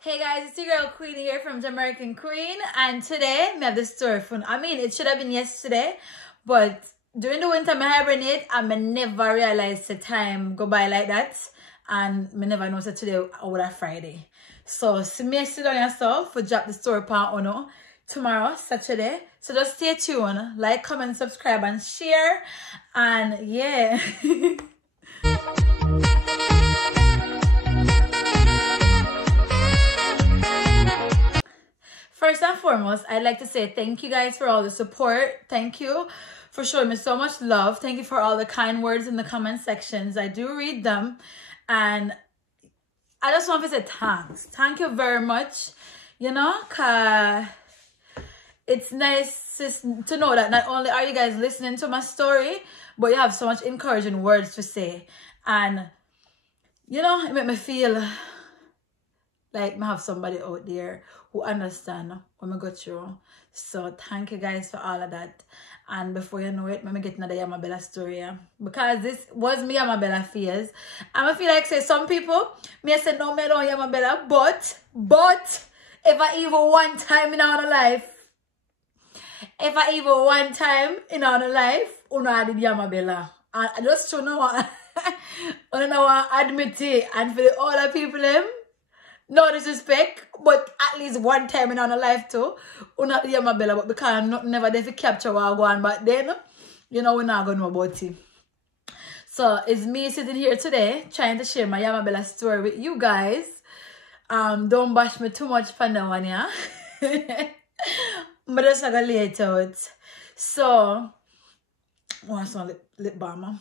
Hey guys, it's your girl Queen here from Jamaican Queen, and today I have the story fun. I mean, it should have been yesterday, but during the winter I hibernate and I never realized the time go by like that, and I never know that today or that Friday. So me sit down yourself for drop the story part on tomorrow, Saturday. So just stay tuned, like, comment, subscribe, and share, and yeah. First and foremost, I'd like to say thank you guys for all the support. Thank you for showing me so much love. Thank you for all the kind words in the comment sections. I do read them. And I just want to say thanks. Thank you very much. You know, cause it's nice to know that not only are you guys listening to my story, but you have so much encouraging words to say. And, you know, it made me feel like I have somebody out there who understand what I go through. So thank you guys for all of that. And before you know it, let me get another Yamabella story. Because this was me Yamabella phase. And I feel like say some people may say no, me don't Yamabella, but if I even one time in our life, you know I did Yamabella. And I just don't know what I don't know what I admit it. And for the other people no disrespect, but at least one time in our life too, we're not the Yamabella, but because I'm not never there to capture what I go on, but then, you know, we're not going to know about it. So, it's me sitting here today, trying to share my Yamabella story with you guys. Don't bash me too much for that one, yeah? But just like a lay it out. So, want some lip balm.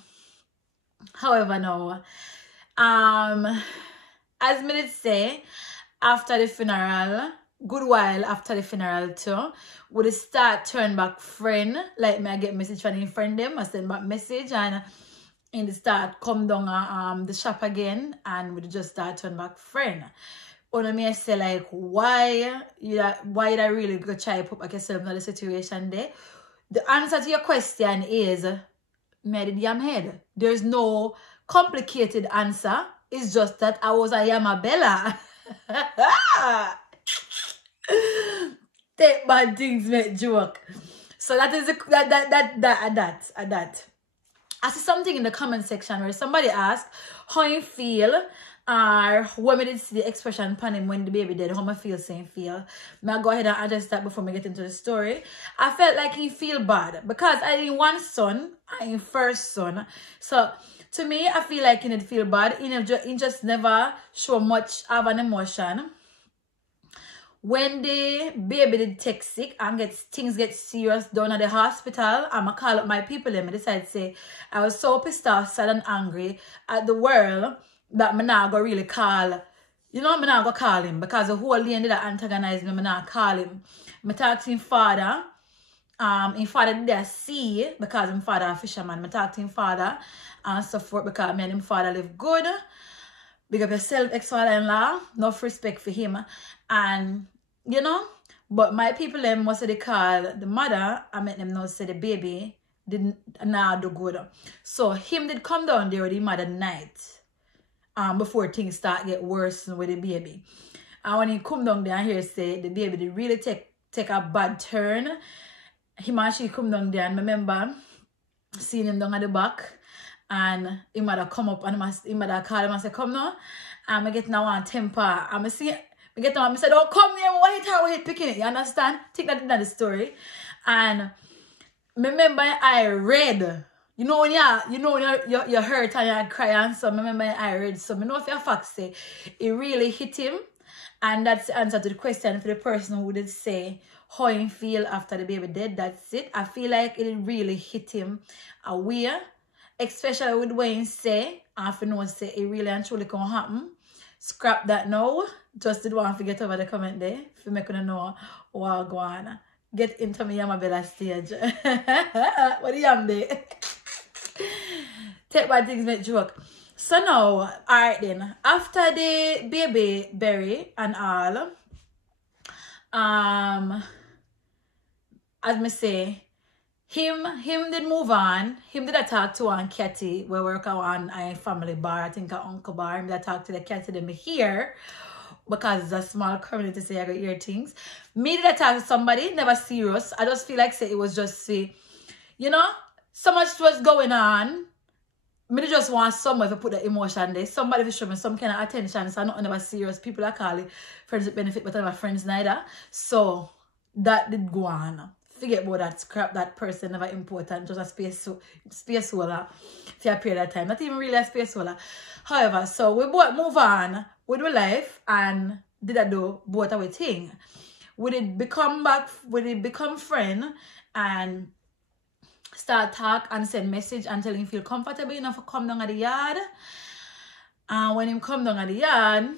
However, now, as me did say, after the funeral, good while after the funeral too, we start turn back friend. Like me I get message from him friend them, I send back message and in the start come down the shop again and we just start turn back friend. One me I say like why you I really go try to put back yourself in the situation there? The answer to your question is me I did yam head. There's no complicated answer. It's just that I was a Yamabella. Take bad things make joke. So that is that. I see something in the comment section where somebody asked how you feel or when we did see the expression upon him when the baby dead, how I feel saying feel. May I go ahead and address that before we get into the story. I felt like he feel bad because I didn't one son, I didn't first son. So to me, I feel like he didn't feel bad. He just never show much of an emotion. When the baby did take sick and things get serious down at the hospital, I'ma call up my people and I decided to say I was so pissed off, sad and angry at the world that I'm not gonna really call. You know, I'm not gonna call him because the whole lady that antagonized me, I'm not call him. I talked to his father. His father did see because his father a fisherman. I talked to his father and so forth because me and his father live good. Big up yourself, ex-father-in-law. Enough respect for him. And, you know, but my people them must say they call the mother, I met them know say the baby didn't not do good. So him did come down there with the mother night. Before things start get worse with the baby. And when he come down there and hear say the baby did really take a bad turn. Him and she come down there and I remember seeing him down at the back and he mother come up and he mother call him and say, come now. And I get now one temper. And I see I get now, I said, oh come here, what hit picking it. You understand? Think that is the story. And remember I read. You know when you hurt and you cry and so remember I read. So I know if your facts say it really hit him. And that's the answer to the question for the person who did say how he feel after the baby dead. That's it. I feel like it really hit him away. Especially with what he say. And if you know say it really and truly can happen. Scrap that now. Just did want to get over the comment there. If you make you know what go on. Get into me Yamabella stage. What do you am there? Take bad things make joke. So now, alright then. After the baby bury and all, as me say, him did move on. Him did talk to one Catty. We work on a family bar, I think a uncle bar. Him did talk to the Catty them here. because it's a small community, so I got hear things. Me did I talk to somebody, never serious. I just feel like say it was just say, you know, so much was going on. Me just want someone to put the emotion there. Somebody to show me some kind of attention. So I'm not never serious. People are calling friends with benefit, but I'm not friends neither. So that did go on. Forget about that scrap, that person never important. Just a space holder for a period of time. Not even really a space holder. However, so we both move on with our life and did I do both our thing. We did become friend and start talk and send message until him feel comfortable enough to come down at the yard. And when him come down at the yard,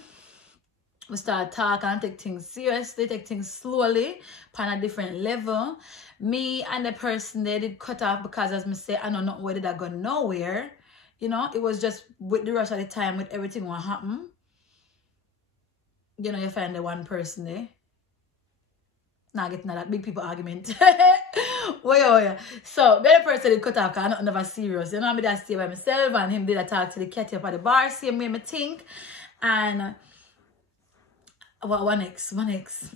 we start talk and take things seriously, take things slowly, on a different level. Me and the person they did cut off because as me say, I know not where did I go nowhere. You know, it was just with the rush of the time with everything what happen. You know, you find the one person there. Not getting that big people argument. Wait. So, the other person did cut off because I'm not never serious. You know, I did stay by myself and him did a talk to the cat up at the bar, same way me think. And one ex.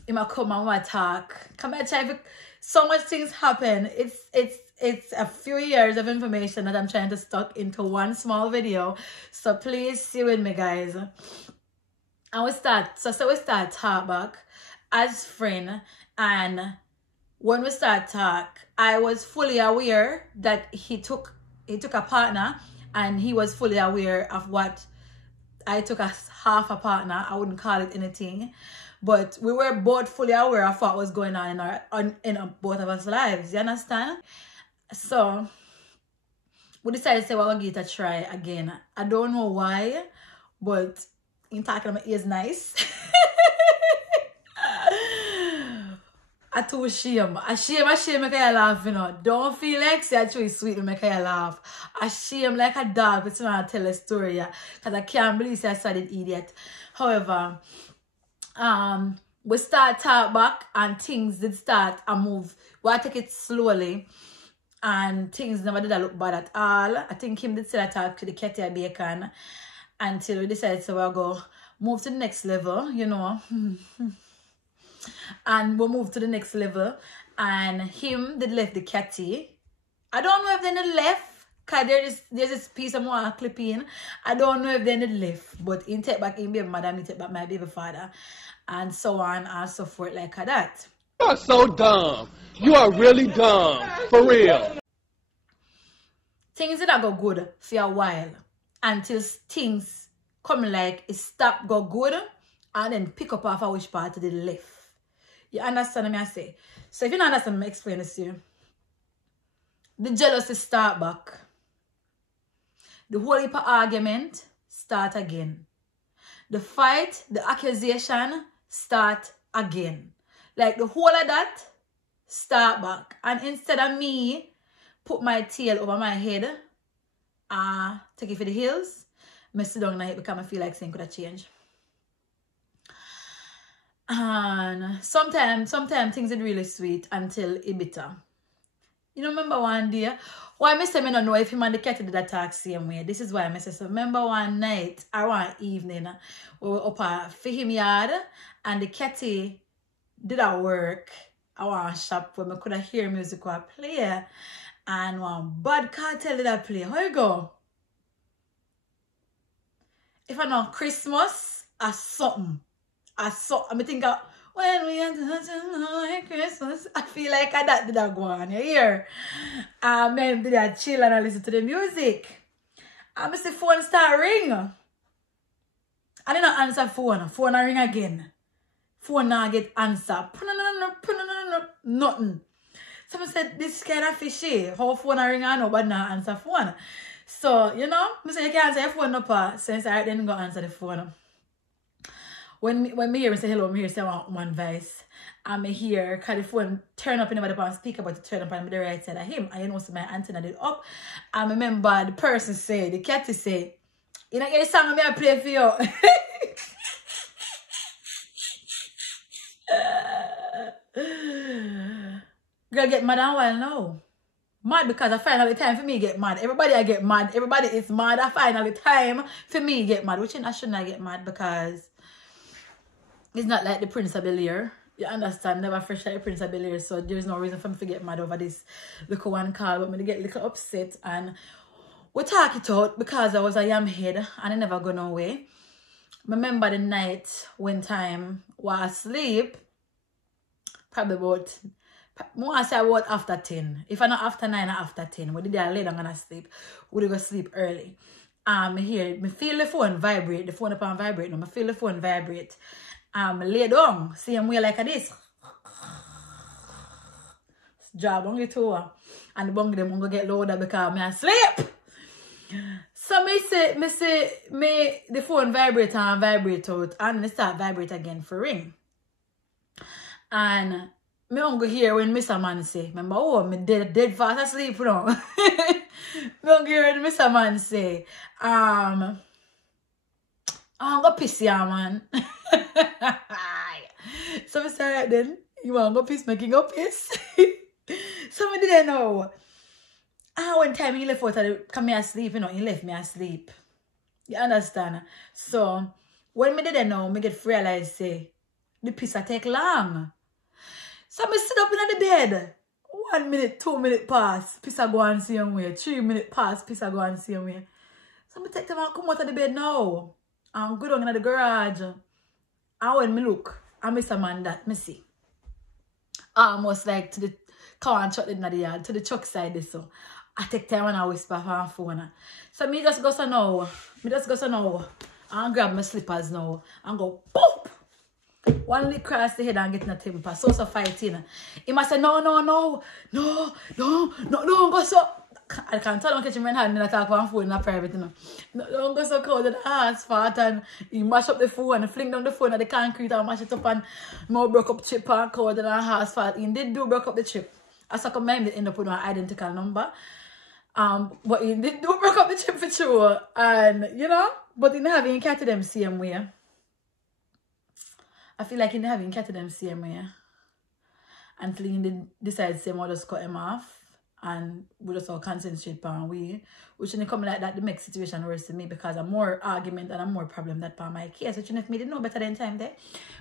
He might come and want to talk. Come and try. So much things happen. It's a few years of information that I'm trying to stock into one small video. So please see with me, guys. And we start talk back as friend. And when we start talk, I was fully aware that he took a partner, and he was fully aware of what I took as half a partner. I wouldn't call it anything, but we were both fully aware of what was going on in both of us lives. You understand? So we decided to say we're gonna give it a try again. I don't know why, but in talking about it is nice. I too shame. I shame make you laugh, you know. Don't feel like say actually sweet to make you laugh. I shame like a dog but I tell a story, yeah. Because I can't believe say I started idiot. However, we start talk back and things did start and move. We take it slowly and things never did look bad at all. I think him did still talk to the Kerrykae until we decided so we'll go move to the next level, you know. And we'll move to the next level. And him did left the catty. I don't know if they did left. Because there's this piece of more clipping. I don't know if they did left. But he take back in baby mother, me take back my baby father. And so on and so forth like that. You are so dumb. You are really dumb. For real. Things did go good for a while. Until things come like it stop go good. And then pick up off of which part to the left. You understand what I say? So if you don't understand, I'm explain this to you. The jealousy start back. The whole heap of argument start again. The fight, the accusation start again. Like the whole of that start back. And instead of me put my tail over my head, take it for the hills, I sit down and it because I feel like things could have changed. And sometimes things are really sweet until it bitter. You know, remember one day, why I say I don't know if him and the cat did attack same way. This is why I say so. Remember one night or one evening we were up for him yard and the catty did our work. I want shop where I could hear music or play. And one bad cartel did I play. How you go? If I know Christmas or something. I think when we enter like Christmas, I feel like that did go on here. Man, did I chill and I listen to the music. I miss the phone start ring. I didn't answer phone. Phone ring again. Phone now get answer. Nothing. Someone said this kind of fishy. How phone ring I know but now answer phone. So, you know, I say you can't answer your phone up since I didn't go answer the phone. When me hear me say hello, me hear say I want one voice. I'm here, because the phone turn up in the speaker, but it turn up on the right side of him. And you know, so my antenna did up. I remember the person say, the cat say, you know, get the song I play for you. Girl get mad and while now. Mad because I finally time for me get mad. Everybody I get mad. Everybody is mad. I finally time for me get mad. Which I shouldn't I get mad because It's not like the Prince of Bel-Air. You understand? Never fresh like the Prince of Bel-Air. So there's no reason for me to get mad over this little one call. But me get a little upset. And we talk it out because I was a yam head. And I never go no way. Remember the night when time was asleep. Probably about, I say about after 10. If I'm not after 9 or after 10. We did that late, I'm gonna sleep. We go sleep early. Me feel the phone vibrate. The phone upon vibrate. No, me feel the phone vibrate. Lay down. Same way like this. Job on the tour. And the bung them gonna get louder because me asleep. So the phone vibrate and vibrate out. And it start vibrate again for ring. And me ungo hear when Mr. Man say, remember, oh, me dead fast asleep now. Me ungo hear when Mr. Man say, I'm gonna piss ya, man. So I say right then, you want to go piss, making up piss? So I didn't know. One time he left out of the, come me asleep, you know, he left me asleep. You understand? So when me didn't know, me get realized say, the piss take long. So I sit up in the bed. 1 minute, 2 minutes pass, piss go and see him way. 3 minutes pass, piss go and see him way. So I take them and come out of the bed now. And go down in the garage. And when me look, I miss a man that me see. Almost like to the car and truck in the yard, to the truck side this so. I take time and I whisper for my phone. So me just go so now. And grab my slippers now. And go boop. One lick across the head and get in a temper. So fighting. He must say, no, go so. I can't tell him catch him in hand and I talk on phone in a private, you know. No, don't go so cold and ass fart and he mash up the phone and fling down the phone at the concrete and mash it up and more broke up chip and cold and ass fart. He did do broke up the chip. I saw him end up with an identical number. But he did do broke up the chip for sure. And you know, but he never having cat them same way. I feel like he never having cat them same way. Until he decide same or just cut him off. And we just all concentrate on we. Which shouldn't come like that to make situation worse to me because I'm more argument and I'm more problem that part my case. Which if me didn't know better than time there.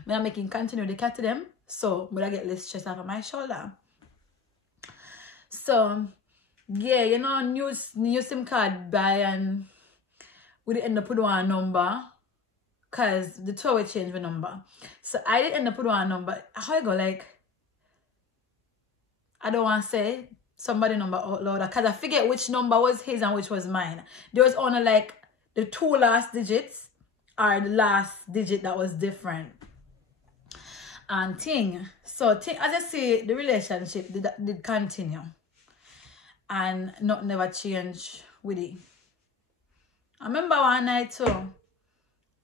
Me I'm making continue the cat to them. So would I get less stress off of my shoulder. So yeah, you know, new SIM card buy and we did end up with one number. Cause the two will change the number. So I did end up with one number. How I go like I don't want to say somebody number out loud because I forget which number was his and which was mine. There was only like the 2 last digits or the last digit that was different. And so as I say, the relationship did continue. And nothing never changed with it. I remember one night too.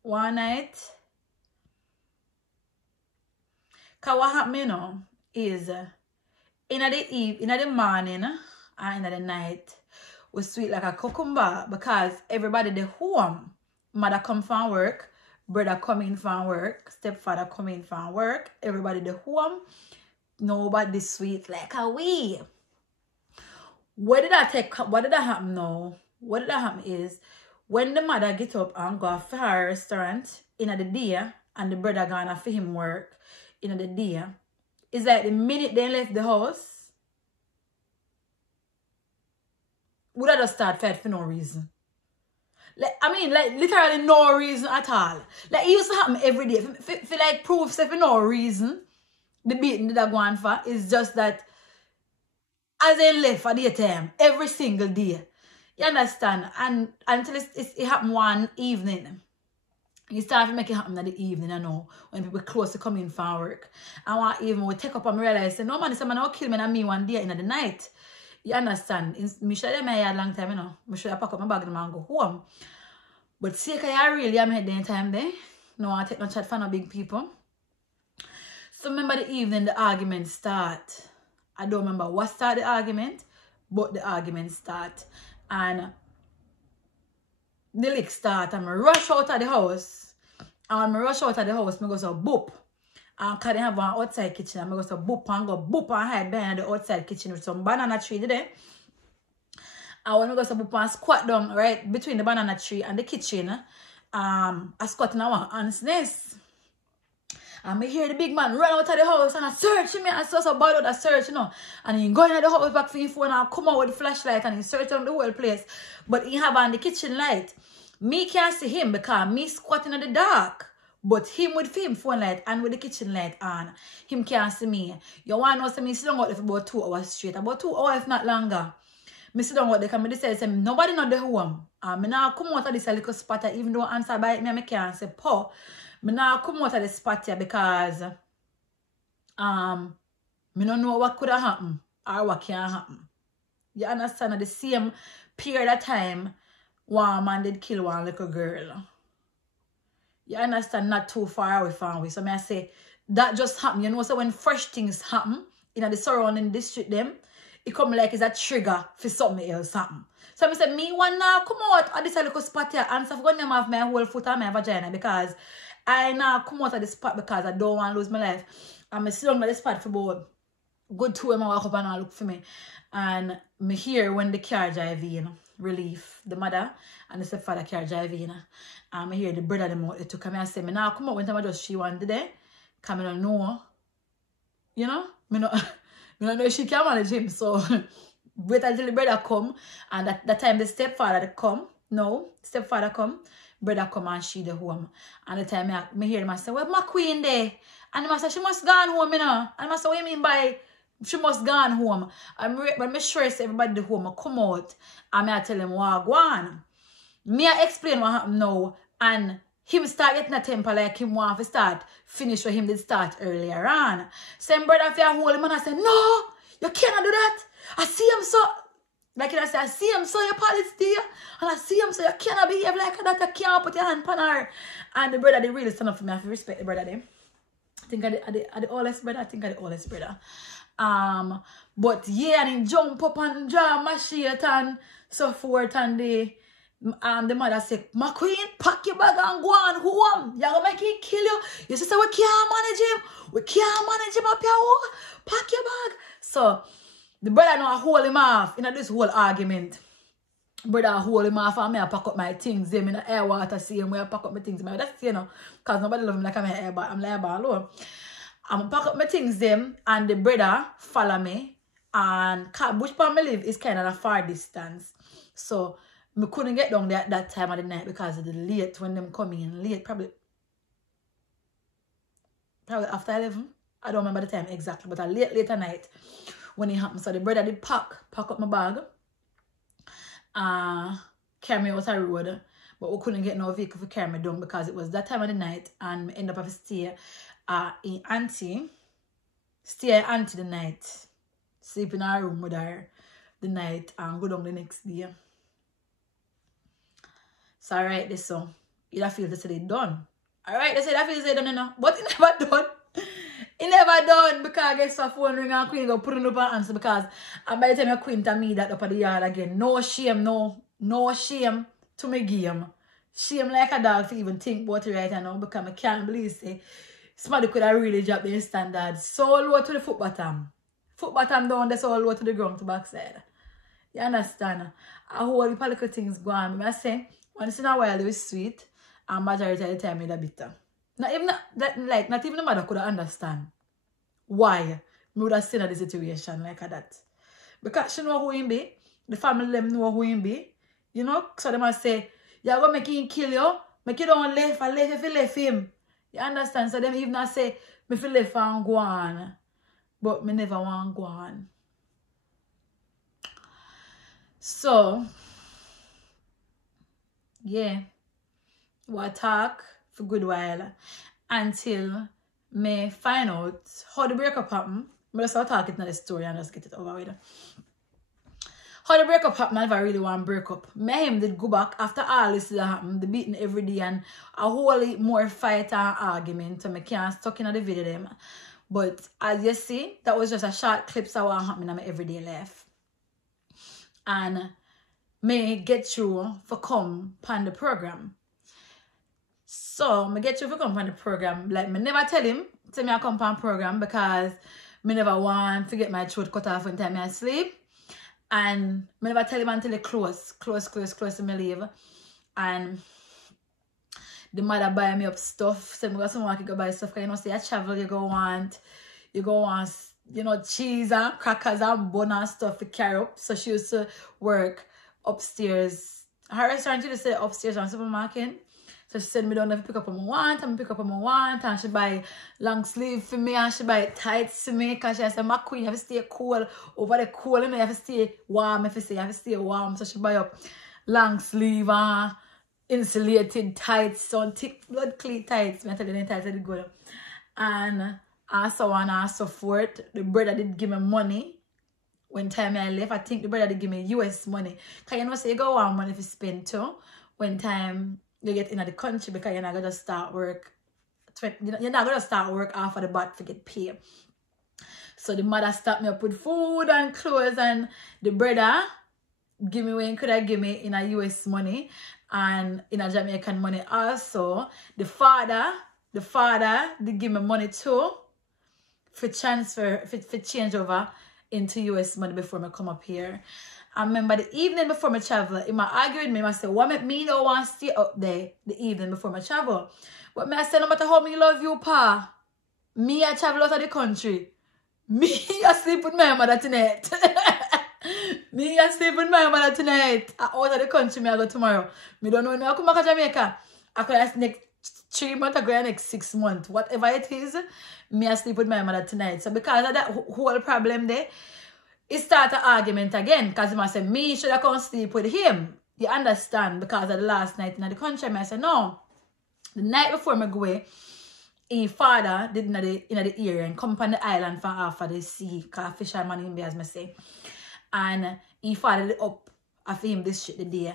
One night. Because what happened, you know, is in the morning and in the night was sweet like a cucumber because everybody the home. Mother come from work, brother come in from work, stepfather come in from work, everybody the home. Nobody sweet like a we. What did that happen now? What did that happen is when the mother get up and go for her restaurant in the day and the brother gonna for him work in the day. It's like the minute they left the house, would I just start fight for no reason? Like, I mean, like, literally no reason at all. Like, it used to happen every day. For like, proof, say, for no reason, the beating that I go on for is just that as they left for the time, every single day. You understand? And until it happened one evening. You start to make it happen in the evening, I know, when people close to come in from work. And one evening we take up and realize, say, no man, this man will kill me and me one day in the night. You understand? Me should have my yard long time, you know. I should have pack up my bag and go home. But see, I really am heading time there. No, I take no chat for no big people. So remember the evening the argument start. I don't remember what started the argument, but the argument start. And the lick start and I rush out of the house. And when I rush out of the house, I go so boop. And because they have one outside kitchen, I go so boop and hide behind the outside kitchen with some banana tree there. And when I go so boop and squat down right between the banana tree and the kitchen, I squat in our aunt's nest. And me hear the big man run out of the house and I search me. I saw so bad out of search, you know. And he go into the house back for his phone and come out with the flashlight and he search on the whole place. But he have on the kitchen light. Me can't see him because me squatting in the dark. But him with him phone light and with the kitchen light on. Him can't see me. You want to know, so me sit down out there for about 2 hours straight. About 2 hours, if not longer. Me sit down out there because I decide, nobody not the home. And me now come out of this little spot here, even though I answer by me, I can't say, po. Me now come out of the spot here because me don't know what could have happened or what can happen. You understand? At the same period of time, one man did kill one little girl. You understand? Not too far away from we. So I say, that just happened. You know, so when fresh things happen in the surrounding district, them, it come like it's a trigger for something else happen. So I say, me one now come out of this little spot here and so I'm going to have my whole foot and my vagina because I now come out of this spot because I don't want to lose my life. I'm sit down at this spot for about good 2 hours, I walk up and I look for me. And me hear when the car drive in, relief, the mother and the stepfather car drive in. And I hear the brother them out, they took me and say, me now come out when I just she one today. Because I don't know. You know? I don't know if she can manage him. So wait until the brother come. And that time the stepfather come. No, stepfather come. Brother come and she the home. And the time I hear him, I say, well, my queen there. And I say, she must gone home, you know. And I say, what you mean by she must gone home? But I sure say everybody the home, I come out. And I tell him what go on. Me I explain what happened now. And him start getting a temper like him want to start finish what him did start earlier on. Same brother if you hold him and I say, no, you cannot do that. I see him so. Like I say, I see him so your policy there. And I see him so you cannot behave like that. You can't put your hand on her. And the brother, they really stand up for me. I have to respect the brother them. I think I the oldest brother. I think I the oldest brother. But yeah, and he jump up and draw my shit and so forth and the mother said, my queen, pack your bag and go on home. You're going to make him kill you. You say, we can't manage him. We can't manage him up here. Pack your bag. So, the brother now hold him off in this whole argument. Brother hold him off and I pack up my things. Them in the air water see him where I pack up my things. That's, you know, because nobody love me like I'm an air bar. I'm like bar alone. I'm pack up my things them and the brother follow me. And which part I live is kind of a far distance. So, I couldn't get down there at that time of the night because of the late when them come in. Late, probably after 11. I don't remember the time exactly, but a later night when it happened. So the brother did pack up my bag, carry me out the road, but we couldn't get no vehicle to carry me down because it was that time of the night and we ended up having to stay in auntie. Stay at auntie the night. Sleep in our room with her the night and go down the next day. So I write this song. You don't feel to say it done. Alright, they say that feel to say done, you know. But it never done. It never done because I get the phone ring and Queen go put it up and answer because and by the time your Queen to me that up at the yard again. No shame, no shame to my game. Shame like a dog to even think about it right now because I can't believe say somebody could have really dropped their standards so low to the foot bottom. Foot bottom down, that's all low to the ground to backside. You understand? A whole heap of little things go on. I say once in a while it was sweet and majority of the time it's bitter. Not even the mother could understand why me would have seen the situation like that. Because she know who him be, the family them know who him be, you know, so they must say, you're gonna make him kill you, make you don't left if you left him. You understand? So them even not say, me feel left and go on. But me never want to go on. So yeah, we'll talk for a good while until me find out how the breakup happened. I'm just start talking to the story and just get it over with. How the breakup happened, I never really want to break up. Me and him did go back after all this that happened, the beating every day and a whole more fight and argument. So I can't stuck in the video them. But as you see, that was just a short clip of what happened in my everyday life. And me get through for come on the program. So me get through for come on the program. Like me never tell him to me I come on program because me never want to get my throat cut off when time I sleep. And me never tell him until it close to me leave. And the mother buy me up stuff. So I go somewhere I can go buy stuff. Because you know, say I travel, you go want, you know, cheese and crackers and bun and stuff to carry up. So she used to work upstairs. Her restaurant used to say upstairs on supermarket. So she said me down there to pick up what I want, and pick up what I want, and she buy long sleeve for me, and she buy tights for me, because she said, my queen, you have to stay cool. Over the cold, you know, you have to stay warm, you have to stay warm. So she buy up long sleeve and insulated tights, so thick blood clean tights. I tell you the tights are good. And so on and so forth. The brother did give me money. When time I left, I think the brother did give me US money. Because you know, say you go on money if you spend too. When time you get in the country, because you're not going to start work. You're not going to start work after the bat to get paid. So the mother stopped me up with food and clothes, and the brother give me when could I give me in a US money and in a Jamaican money also. The father did give me money too for transfer, for change over into US money before I come up here. I remember the evening before I travel, he might argue with me, I say, what make me don't want to stay up there the evening before I travel? But I say, no matter how me love you, pa, me I travel out of the country. Me I sleep with my mother tonight. Me I sleep with my mother tonight. I out of the country, me I go tomorrow. Me don't know when I come back to Jamaica. I could next 3 months, I go next 6 months. Whatever it is, me I sleep with my mother tonight. So because of that whole problem there, it started an argument again. Because he must say, me should have come sleep with him. You understand? Because of the last night in the country. I said, no. The night before I go away, his father did in the area and come on the island from half of the sea. Because fisherman him be, as I say. And his father did up after him this shit the day.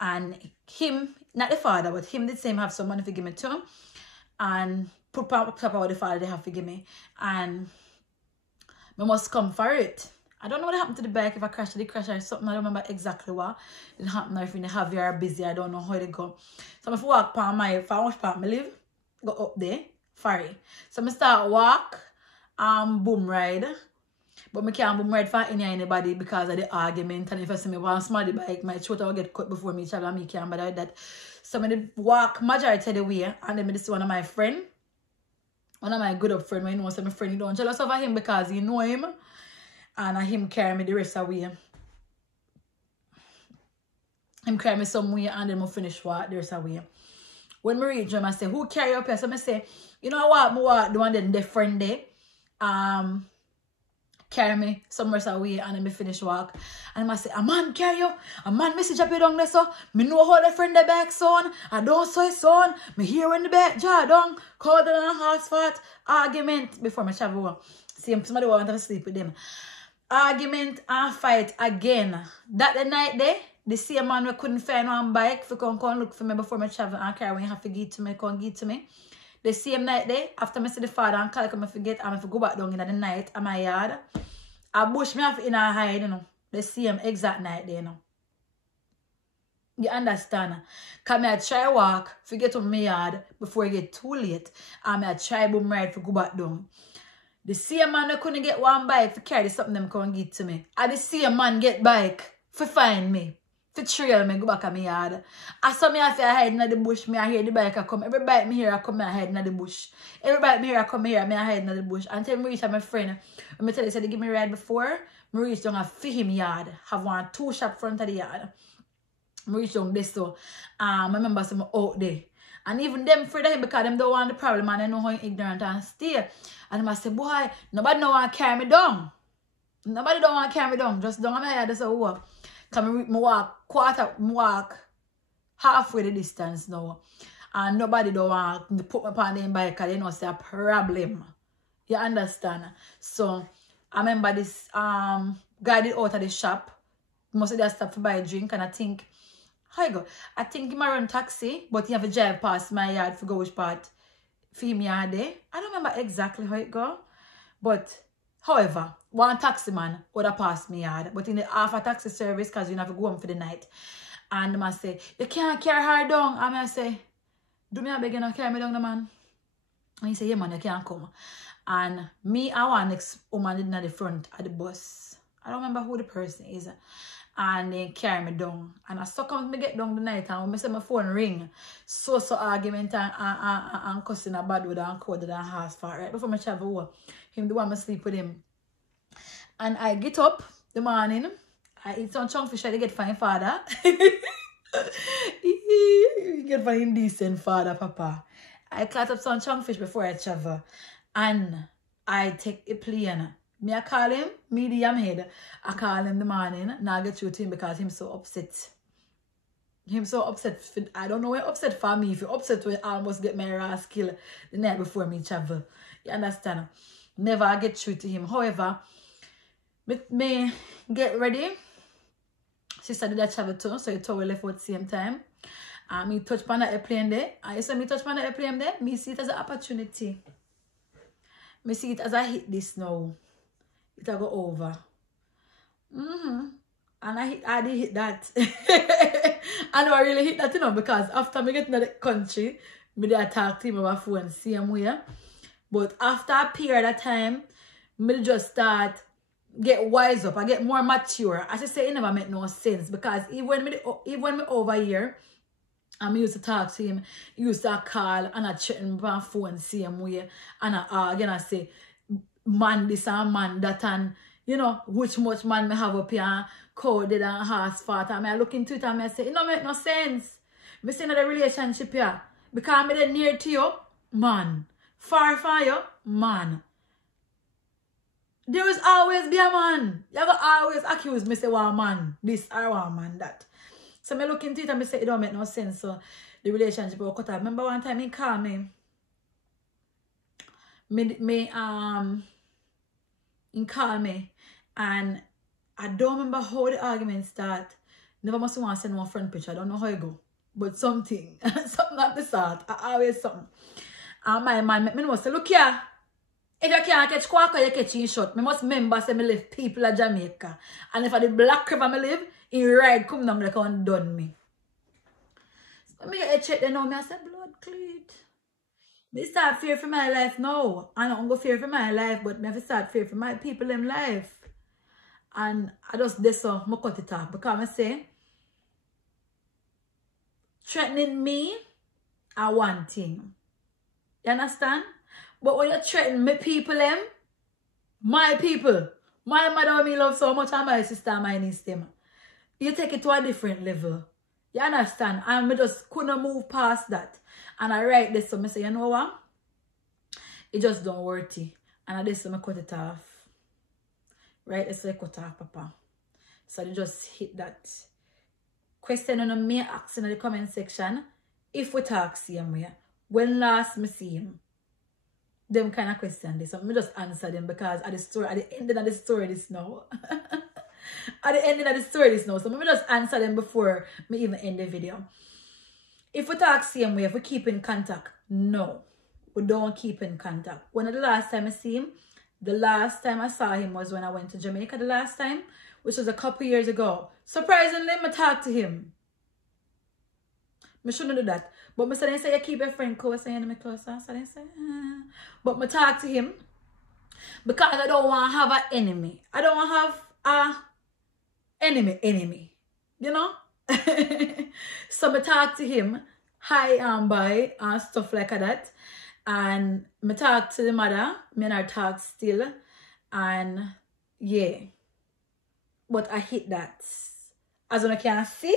And him, not the father, but him did same have some money to give me too. And put up what the father they have to give me. And I must come for it. I don't know what happened to the bike, if I crashed, did it crash or something. I don't remember exactly what. It happened if you have your busy, I don't know how it go. So if I walk past if I watch past I live, go up there, ferry. So I start walk, boom ride. But I can't boom ride for anybody because of the argument. And if I see me want to smell the bike, my throat will get cut before me travel and me can't bother with that. So I walk majority of the way, and then I see one of my friend. One of my good up friend, when you know so my friend, you don't jealous over him because you know him. And him carry me the rest of the way. Him carry me somewhere and then I finish walk the rest of the way. When I reach him, I say, who carry you up here? So I say, you know what, I walk the one then the friend there. Carry me some rest of the way and then I finish walk. And I say, a man carry you. A man message up you down there so. Me know how the friend the back son. I don't say son. Me hear when the back jaw down. Call them on horse fat. Argument before I travel. See, somebody want to sleep with them. Argument and fight again. That the night there, the same man we couldn't find one bike for come look for me before I travel and carry when you have to give to me, come give to me. The same night there, after I see the father and Kaale come forget, I'm to go back down in the night at my yard. I bush me off in a hide, you know. The same exact night there, you know. You understand? Because I try walk, forget on my yard before it get too late. And I try boom ride for go back down. The same man that couldn't get one bike to carry something them come give to me. And the same man get bike for find me. For trail me, go back at my yard. I saw me have to hide in the bush, me I hear the bike I come. Every bike me hear I come, I hide in the bush. Every bike me hear I come here, me I hide in the bush. Until I reach my friend. When I tell you, said they give me a ride before, I reach down and fit him yard. Have one 2 shop front of the yard. I reach down this so. I remember some out there. And even them afraid of him because them don't want the problem and they know how ignorant and stay. And I say, boy, nobody don't want to carry me down. Nobody don't want to carry me down. Just down on my head, that's how I walk. Because I walk halfway the distance now. And nobody don't want to put me on the bike because they know it's a problem. You understand? So, I remember this guy did out of the shop. Most of them stop to buy a drink and I think, how you go? I think he might run taxi, but he have to drive past my yard for go which part for him yard there. I don't remember exactly how it go. But, however, one taxi man would have passed me yard. But in the half a taxi service, because you have to go home for the night. And I say, you can't carry her down. And I say, do me a beg you not carry me down, the man? And he say, yeah man, you can't come. And me and one next woman in the front of the bus. I don't remember who the person is. and they carry me down. And I stuck out me get down the night and when I say my phone ring, so argument and cussing a bad word and coded and horse fart right before I travel home. Him the one I sleep with him. And I get up the morning, I eat some chunk fish, I get fine father. You get fine indecent father, papa. I cut up some chunk fish before I travel. And I take a plane. Me I call him, medium head. I call him the morning. Now I get through to him because him so upset. Him so upset. I don't know why upset for me. If you upset when I almost get my ass killed the night before me travel. You understand? Never get through to him. However, me get ready. Sister did that travel too. So it we left at the same time. Me touch on the airplane there. I said me touch on the airplane there. Me see it as an opportunity. Me see it as I hit this now. It'll go over. And I did hit that. I know I really hit that, you know, because after me get to the country, me did talk to him over phone, same way. But after a period of time, me just start get wise up. I get more mature. As I say, it never make no sense because even when me over here, I used to talk to him, he used to call and I check him on phone same way. And I again I say, man this and man that and you know, which much man me have up here, coded and horse fart. And I look into it and I say, it don't make no sense. Me say in the relationship here. Because I'm near to you, man. Far from you, man. There will always be a man. You will always accuse me say one man this or one man that. So me look into it and I say it don't make no sense. So the relationship will cut off. Remember one time he called me. He called me and I don't remember how the argument start. Never must want to send one front picture. I don't know how it go. But something. Something like the sort. I always something. And my man make me know say, look here. If you can't catch quacker, you catch in shot. I must remember say me live people of Jamaica. And if I the Black River me live, he ride come down like and done me. So me get a check then now. I say blood cleat. Me start fear for my life now. I don't go fear for my life, but me have to start fear for my people in life. And I just this so I cut it off because I say threatening me are one thing. You understand? But when you threaten me people my people, my mother me love so much and my sister and my niece them, you take it to a different level. You understand? And me just couldn't move past that. And I write this so I say, you know what? It just don't worth it. And I this so I cut it off. Right? This so I cut off, Papa. So I just hit that. Question on me asking in the comment section. If we talk same way, when last me see him? Them kind of question this. So I just answer them because at the ending of the story this now. At the ending of the story this now. So I just answer them before me even end the video. If we talk same way, if we keep in contact, no. We don't keep in contact. When the last time I see him, the last time I saw him was when I went to Jamaica the last time, which was a couple years ago. Surprisingly, I talked to him. I shouldn't do that. But I say you keep your friend close and you closer. So I say, But I talk to him because I don't want to have an enemy. I don't want to have a enemy. You know? So I talk to him, hi and bye, and stuff like that. And I talk to the mother, me and her talk still. And yeah. But I hit that. As you can see,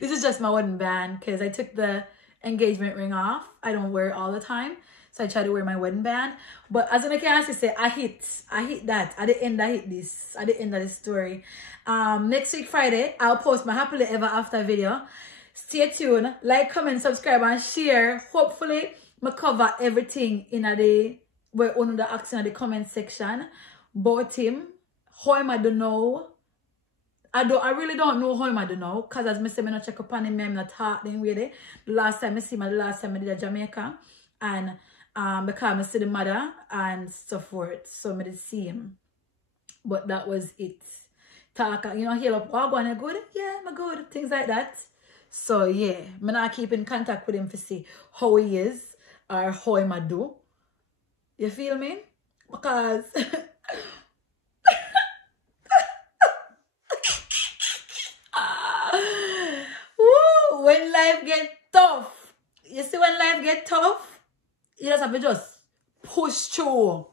this is just my wedding band because I took the engagement ring off. I don't wear it all the time. So I try to wear my wedding band. But as you can see, I hit that. At the end, I hit this. At the end of the story. Next week, Friday, I'll post my happily ever after video. Stay tuned. Like, comment, subscribe, and share. Hopefully, I cover everything in the where on the action in the comment section. About him. How am I don't know? I really don't know how I do now. Because as I say, I not check up on him, I'm not talking with it. The last time I see him, the last time I did a Jamaica. And because I see the mother and stuff forth. So I did see him. But that was it. Talk, you know, heal up, oh, going good? Yeah, I'm good. Things like that. So yeah, I'm not keep in contact with him to see how he is or how I do. You feel me? Because life get tough, you see when life get tough, you just have to just push through.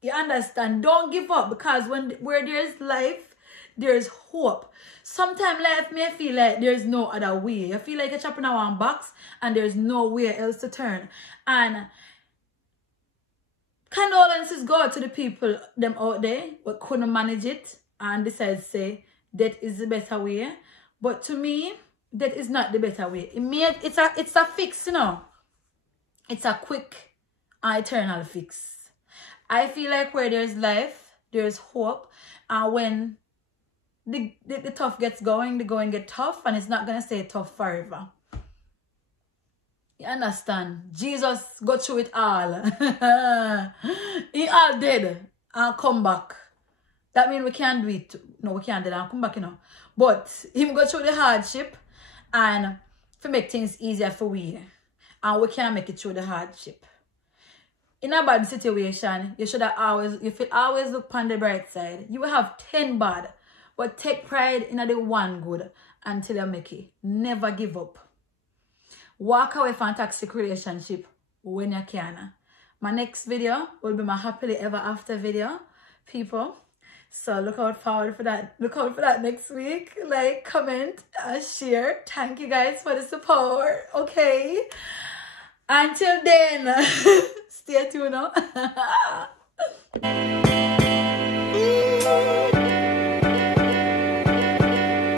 You understand? Don't give up, because where there's life, there's hope. Sometimes life may feel like there's no other way. You feel like you're chopping out one box and there's nowhere else to turn. And condolences go out to the people them out there who couldn't manage it and decide to say that is the better way. But to me, that is not the better way. It's a fix, you know. It's a quick and eternal fix. I feel like where there's life, there's hope. And when the tough gets going, the going get tough, and it's not gonna stay tough forever. You understand? Jesus go through it all. He all dead and come back. That means we can't do it. No, we can't dead and come back, you know. But him go through the hardship and to make things easier for we. And we can't make it through the hardship. In a bad situation, you should always look on the bright side. You will have 10 bad. But take pride in the one good until you make it. Never give up. Walk away from a toxic relationship when you can. My next video will be my happily ever after video, people. So look out forward for that. Look out for that next week. Like, comment, share. Thank you guys for the support. Okay. Until then, stay tuned.